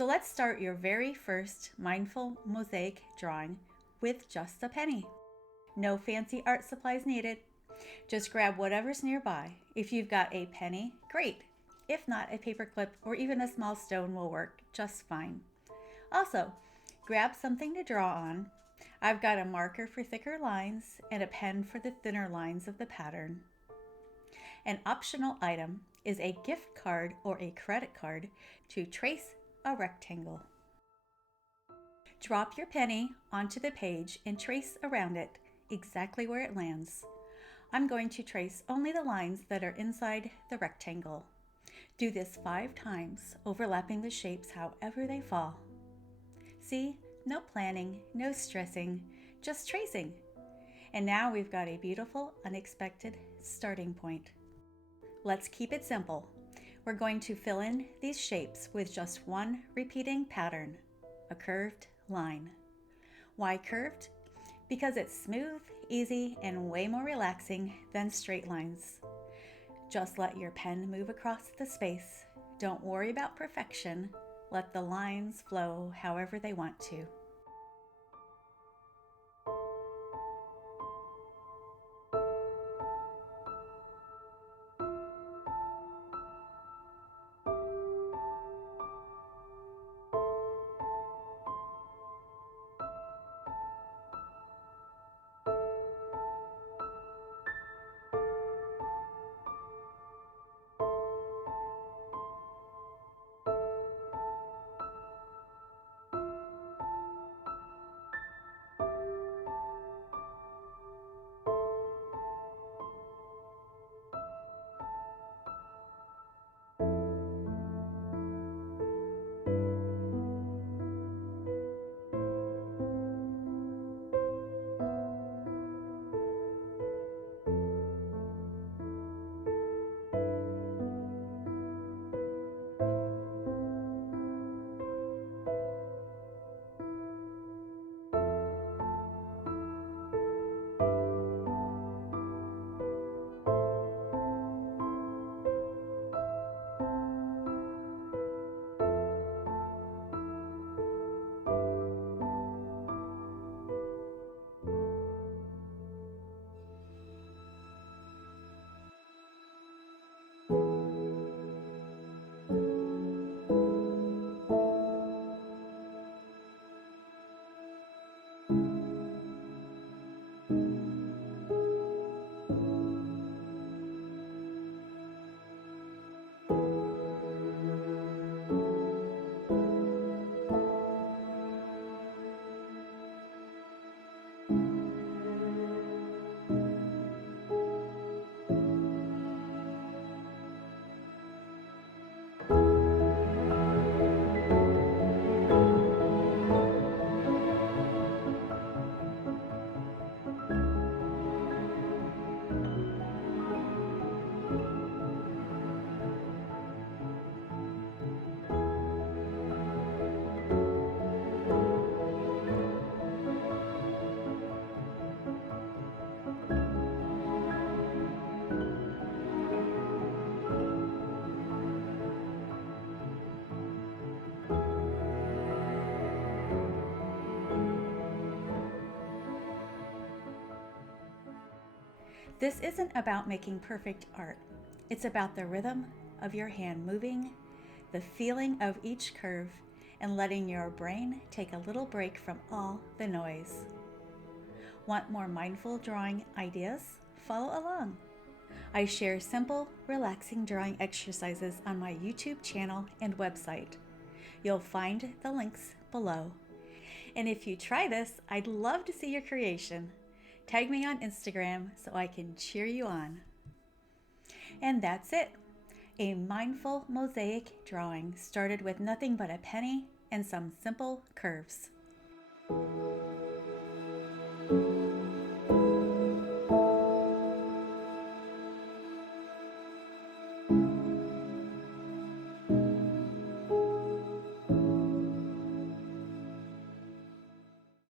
So let's start your very first mindful mosaic drawing with just a penny. No fancy art supplies needed. Just grab whatever's nearby. If you've got a penny, great. If not, a paper clip or even a small stone will work just fine. Also, grab something to draw on. I've got a marker for thicker lines and a pen for the thinner lines of the pattern. An optional item is a gift card or a credit card to trace a rectangle. Drop your penny onto the page and trace around it exactly where it lands. I'm going to trace only the lines that are inside the rectangle. Do this 5 times, overlapping the shapes however they fall. See, no planning, no stressing, just tracing. And now we've got a beautiful, unexpected starting point. Let's keep it simple. We're going to fill in these shapes with just one repeating pattern, a curved line. Why curved? Because it's smooth, easy, and way more relaxing than straight lines. Just let your pen move across the space. Don't worry about perfection. Let the lines flow however they want to. This isn't about making perfect art. It's about the rhythm of your hand moving, the feeling of each curve, and letting your brain take a little break from all the noise. Want more mindful drawing ideas? Follow along. I share simple, relaxing drawing exercises on my YouTube channel and website. You'll find the links below. And if you try this, I'd love to see your creation. Tag me on Instagram so I can cheer you on. And that's it. A mindful mosaic drawing started with nothing but a penny and some simple curves.